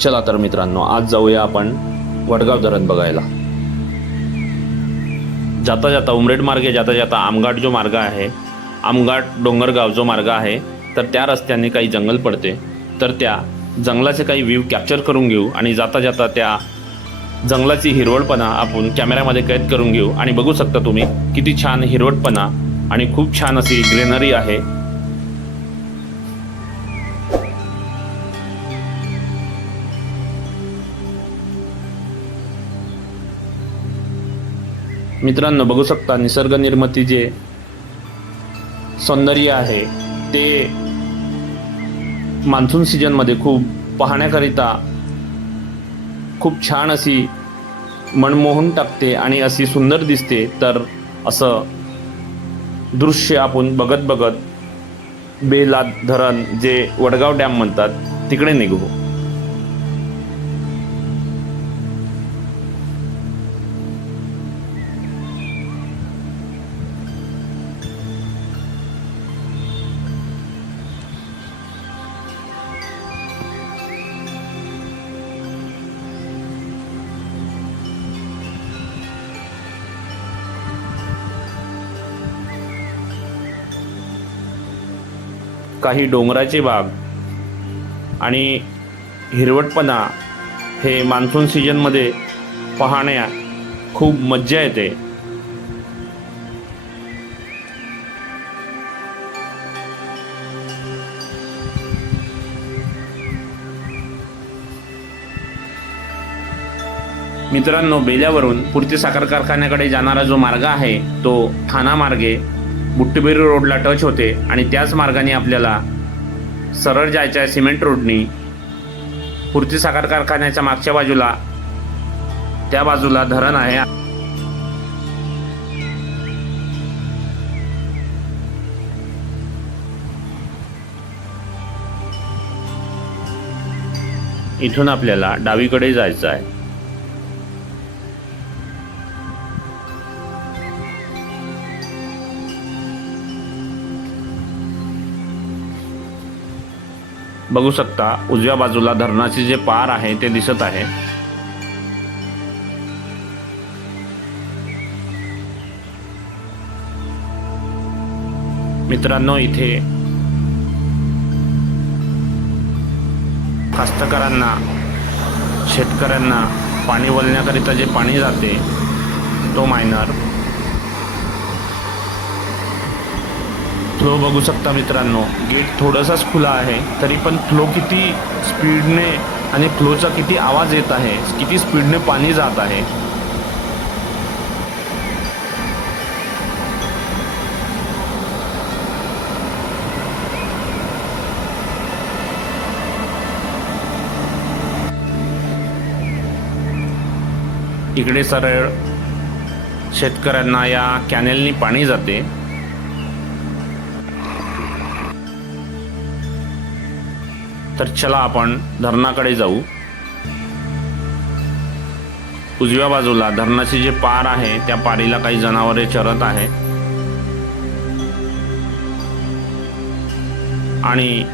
चला तर मित्रांनो आज जाऊया आपण वडगाव धरण बघायला. जाता जाता उमरेड मार्गे जाता जाता आमघाट जो मार्ग आहे आमघाट डोंगरगाव जो मार्ग आहे तर त्या रस्त्याने काही जंगल पडते. तर त्या जंगलाचे काही व्ह्यू कॅप्चर करून घेऊ आणि जाता जाता त्या जंगलाची हिरवळपणा आपण कॅमेऱ्यामध्ये कैद करून घेऊ. आणि बघू शकता तुम्ही किती छान हिरवटपणा आणि खूप छान अशी ग्रीनरी आहे. मित्रांनो बघू शकता निसर्ग निर्मिती जे सौंदर्य आहे ते मान्सून सीजनमध्ये खूप पाहण्याकरिता खूप छान अशी मनमोहून टाकते आणि अशी सुंदर दिसते. तर असं दृश्य आपण बघत बघत बेला धरण जे वडगाव डॅम म्हणतात तिकडे निघू. काही डोंगराचे भाग आणि हिरवटपणा हे मान्सून सीजनमध्ये पाहण्या खूप मज्जा येते. मित्रांनो बेल्यावरून पुरती साखर कारखान्याकडे जाणारा जो मार्ग आहे तो ठाणा मार्गे बुट्टीबेरी रोडला टच होते आणि त्याच मार्गाने आपल्याला सरळ जायचं आहे सिमेंट रोडनी पुरती साखर कारखान्याच्या मागच्या बाजूला त्या बाजूला धरण आहे. इथून आपल्याला डावीकडे जायचं आहे. बघू शकता उजव्या बाजूला धरणाचे जे पार आहे ते दिसत आहे. मित्रांनो इथे कास्तकारांना शेतकऱ्यांना पाणी वलण्याकरिता जे पाणी जाते तो मायनर फ्लो बघू शकता मित्रांनो. गेट थोडासाच खुला आहे तरी पण फ्लो किती स्पीडने आणि फ्लोचा किती आवाज येत आहे किती स्पीडने पाणी जात आहे. इकडे सरळ शेतकऱ्यांना या कॅनेलनी पाणी जाते. तर चला आपण धरणाकडे जाऊ. उजव्या बाजूला धरणाचे जे पार आहे त्या पारीला काही जनावरे चरत आहे. आणि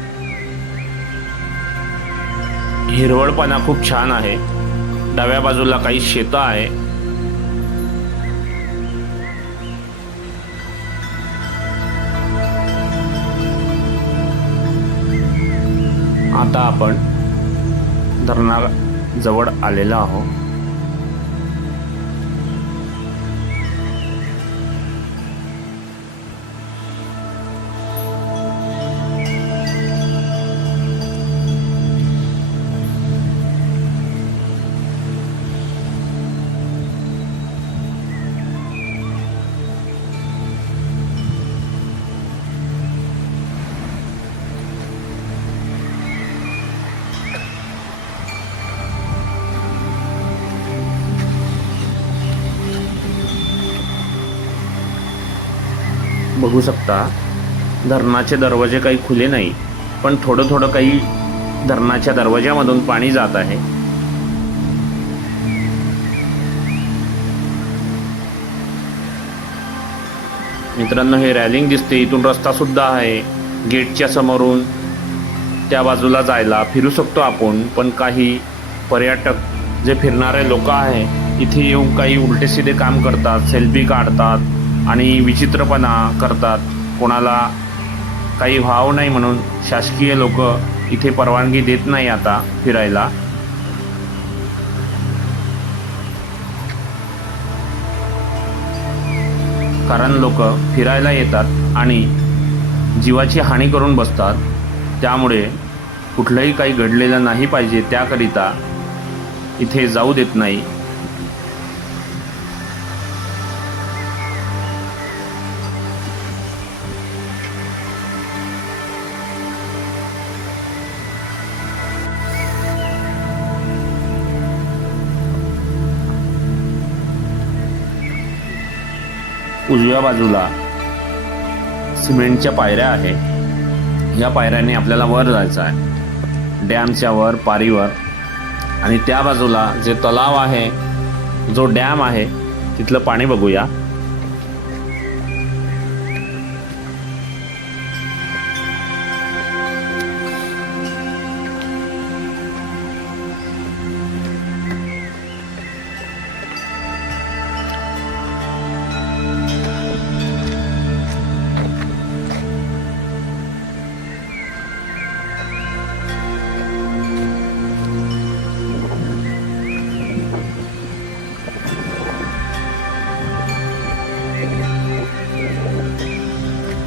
हिरवळपणा खूप छान आहे. डाव्या बाजूला काही शेतं आहे. आता आपण धरणाजवळ आलेलो आहोत. बघू शकता. धरणाचे दरवाजे काही खुले नाही पण थोडं थोडं काही धरणाच्या दरवाज्यामधून पाणी जात आहे. मित्रांनो हे रॅलिंग दिसते. इथून रस्ता सुद्धा आहे. गेटच्या समोरून त्या बाजूला जायला फिरू शकतो आपण पण काही पर्यटक जे फिरणारे लोक आहे इथे येऊन काही उलटे सीधे काम करतात सेल्फी काढतात. आणि विचित्रपणा करतात. कोणाला काही व्हाव नाही म्हणून शासकीय लोक इथे परवानगी देत नाही आता फिरायला. कारण लोक फिरायला येतात आणि जीवाची हानी करून बसतात. त्यामुळे कुठलंही काही घडलेलं नाही पाहिजे त्याकरिता इथे जाऊ देत नाही. उजव्या बाजूला सिमेंटच्या पायऱ्या आहे या पायऱ्याने आपल्याला वर जायचं आहे. डॅमच्या वर पारीवर. आणि त्या बाजूला जे तलाव आहे जो डॅम आहे तिथलं पाणी बघूया.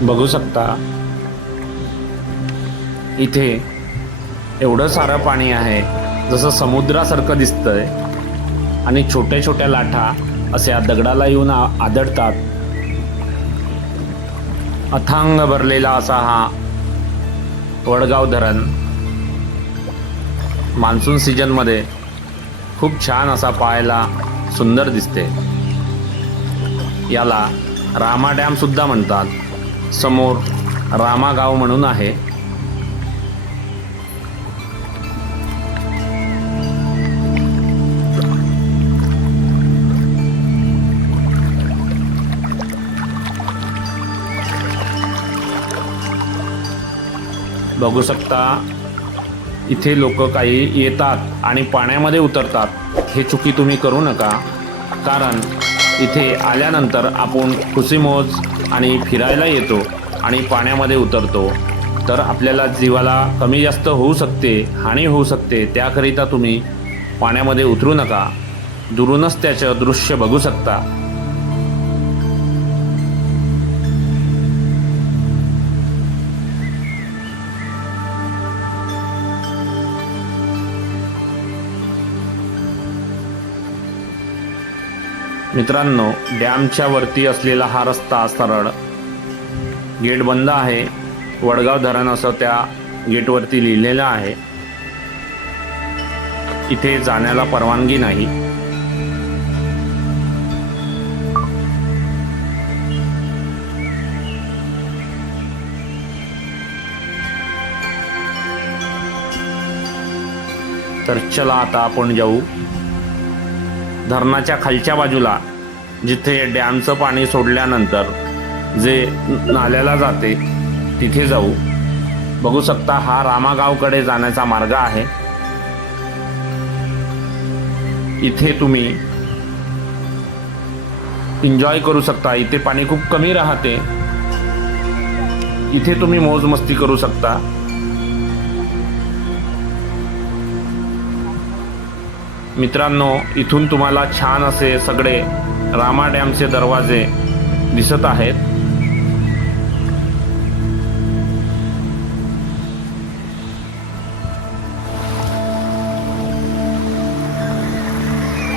बघू शकता. इथे एवढं सारं पाणी आहे जसं समुद्रासारखं दिसतंय. आणि छोट्या छोट्या लाटा असे दगडाला येऊन आदळतात. अथांग भरलेला असा हा वडगाव धरण. मान्सून सीजनमध्ये खूप छान असा पाहायला सुंदर दिसते. याला रामा डॅम सुद्धा म्हणतात. समोर रामागाव म्हणून आहे. बघू शकता इथे लोक काही येतात आणि पाण्यामध्ये उतरतात. हे चुकी तुम्ही करू नका कारण इथे आल्यानंतर आपण खुशीमोज आणि फिरायला येतो आणि पाण्यामध्ये उतरतो तर आपल्याला जीवाला कमी जास्त होऊ शकते हानी होऊ शकते त्याकरिता तुम्ही पाण्यामध्ये उतरू नका. दुरूनच त्याचं दृश्य बघू शकता. मित्रांनो डॅमच्या वरती असलेला हा रस्ता सरळ. गेट बंद आहे. वडगाव धरण असं त्या गेटवरती लिहिलेलं आहे. इथे जाण्याला परवानगी नाही. तर चला आता आपण जाऊ. धरणाच्या खालच्या बाजूला जिथे डॅमचं पाणी सोडल्यानंतर जे नाल्याला जाते तिथे जाऊ. बघू शकता हा रामागावकडे जाण्याचा मार्ग आहे. इथे तुम्ही एन्जॉय करू शकता. इथे पाणी खूप कमी राहते. इथे तुम्ही मौजमस्ती करू शकता. मित्रांनो इथून तुम्हाला छान असे सगळे रामा डॅमचे दरवाजे दिसत आहेत.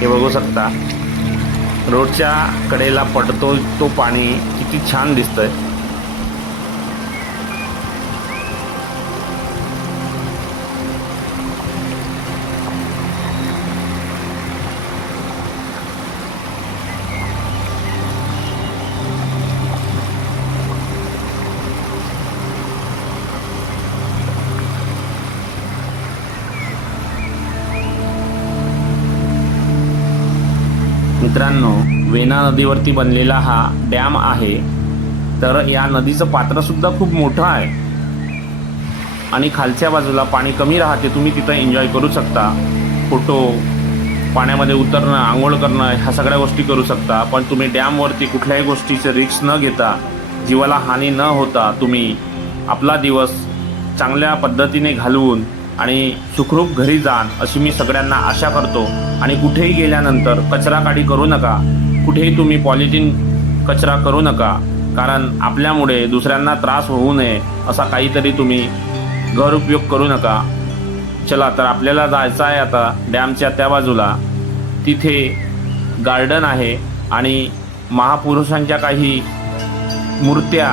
हे बघू शकता रोडच्या कडेला पडतो तो पाणी. किती छान दिसतंय. मित्रांनो वेना नदीवरती बनलेला हा डॅम आहे. तर या नदीचं पात्रसुद्धा खूप मोठं आहे. आणि खालच्या बाजूला पाणी कमी राहते तुम्ही तिथं एन्जॉय करू शकता. फोटो पाण्यामध्ये उतरणं आंघोळ करणं ह्या सगळ्या गोष्टी करू शकता. पण तुम्ही डॅमवरती कुठल्याही गोष्टीचे रिक्स न घेता जीवाला हानी न होता तुम्ही आपला दिवस चांगल्या पद्धतीने घालवून आणि सुखरूप घरी जाण अशी मी सगळ्यांना आशा करतो. आणि कुठेही गेल्यानंतर कचरा काढी करू नका. कुठेही तुम्ही पॉलिथिन कचरा करू नका. कारण आपल्यामुळे दुसऱ्यांना त्रास होऊ नये असा काहीतरी तुम्ही घर उपयोग करू नका. चला तर आपल्याला जायचं आहे आता डॅमच्या त्या बाजूला. तिथे गार्डन आहे आणि महापुरुषांच्या काही मूर्त्या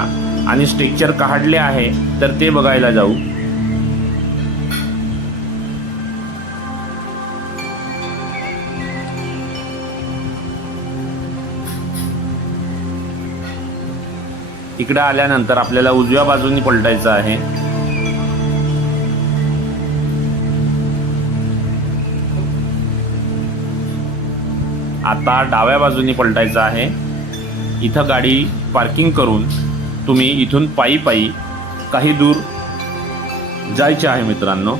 आणि स्ट्रक्चर काढले आहे. तर ते बघायला जाऊ. इकडं आल्यानंतर आपल्याला उजव्या बाजूनी पलटायचं आहे. आता डाव्या बाजूनी पलटायचं आहे. इथं गाडी पार्किंग करून तुम्ही इथून पायी पायी काही दूर जायचे आहे मित्रांनो.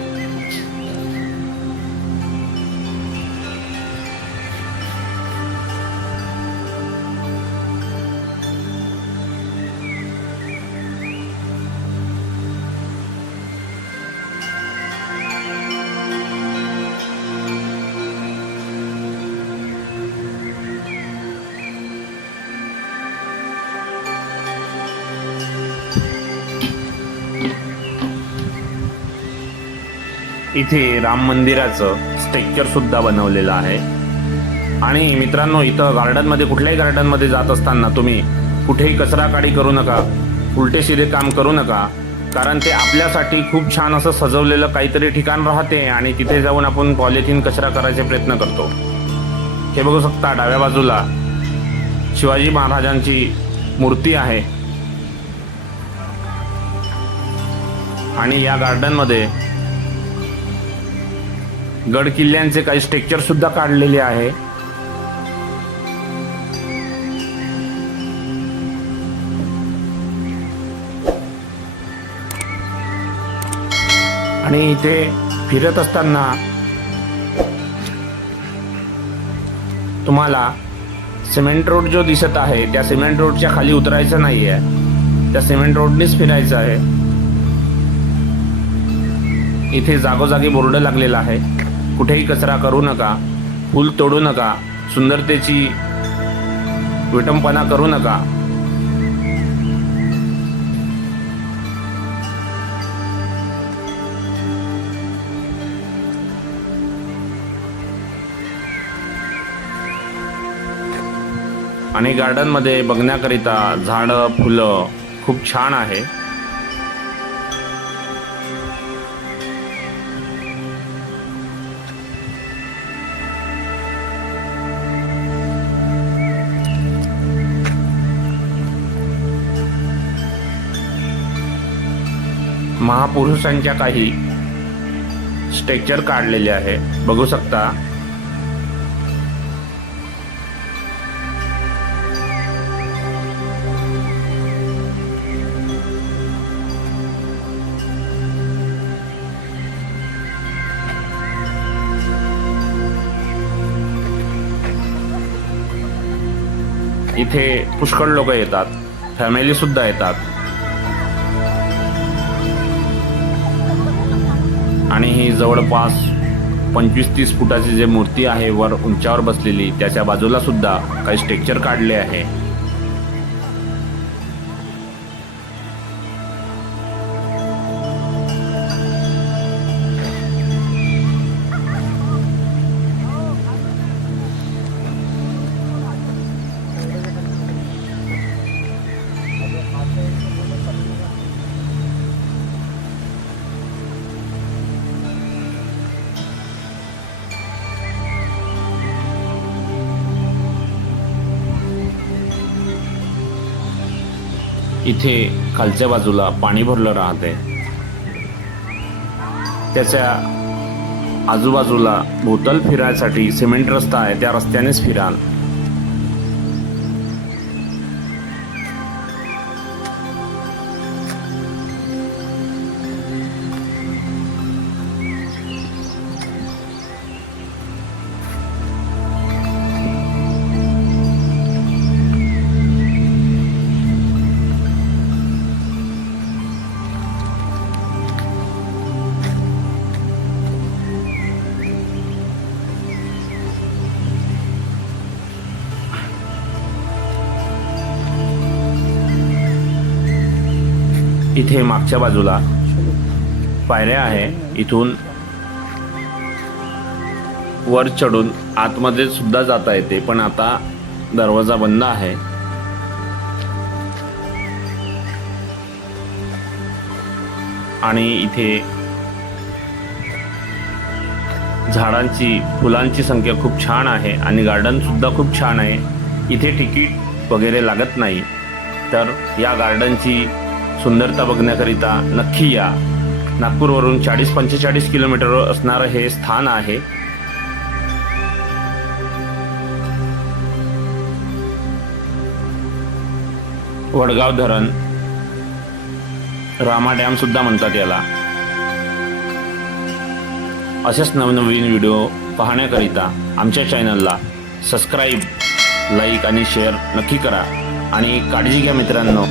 इथे राम मंदिराचं स्ट्रक्चर सुद्धा बनवलेलं आहे. आणि मित्रांनो इथं गार्डनमध्ये कुठल्याही गार्डनमध्ये जात असताना तुम्ही कुठेही कचरा काढी करू नका उलटे सिधे काम करू नका कारण ते आपल्यासाठी खूप छान असं सजवलेलं काहीतरी ठिकाण राहते आणि तिथे जाऊन आपण पॉलिथिन कचरा करायचे प्रयत्न करतो. हे बघू शकता डाव्या बाजूला शिवाजी महाराजांची मूर्ती आहे. आणि या गार्डनमध्ये गड किल्ल्यांचे काही स्ट्रक्चर सुद्धा काढलेले आहे. आणि इथे फिरत असताना तुम्हाला सिमेंट रोड जो दिसत आहे त्या सिमेंट रोडच्या खाली उतरायचं नाही आहे त्या सिमेंट रोडनीच फिरायचं आहे. इथे जागोजागी बोर्ड लागलेला आहे. कुठेही कचरा करू नका फूल तोडू नका सुंदरतेची विटंपना करू नका. आणि गार्डनमध्ये बघण्याकरिता झाडं फुलं खूप छान आहे. महापुरुषांच्या काही स्ट्रेक्चर काढलेले आहे. बघू शकता. इथे पुष्कळ लोक येतात. फॅमिली सुद्धा येतात. आणि ही जवळपास पंचवीस तीस फुटाची जे मूर्ती आहे वर उंचावर बसलेली त्याच्या बाजूला सुद्धा काही स्ट्रक्चर काढले आहे. इथे खालच्या बाजूला पाणी भरलं राहते त्याच्या आजूबाजूला भूतल फिरायसाठी सिमेंट रस्ता आहे त्या रस्त्यानेच फिराल. इथे मागच्या बाजूला पायऱ्या आहे. इथून वर चढून आतमध्ये सुद्धा जाता येते पण आता दरवाजा बंद आहे. आणि इथे झाडांची फुलांची संख्या खूप छान आहे आणि गार्डन सुद्धा खूप छान आहे. इथे तिकीट वगैरे लागत नाही. तर या गार्डनची सुंदरता बघण्याकरिता नक्की या. नागपूरवरून चाळीस पंचेचाळीस किलोमीटरवर असणारं हे स्थान आहे. वडगाव धरण. रामा डॅम सुद्धा म्हणतात याला. असेच नवनवीन व्हिडिओ पाहण्याकरिता आमच्या चॅनलला सबस्क्राईब लाईक आणि शेअर नक्की करा. आणि काळजी घ्या मित्रांनो.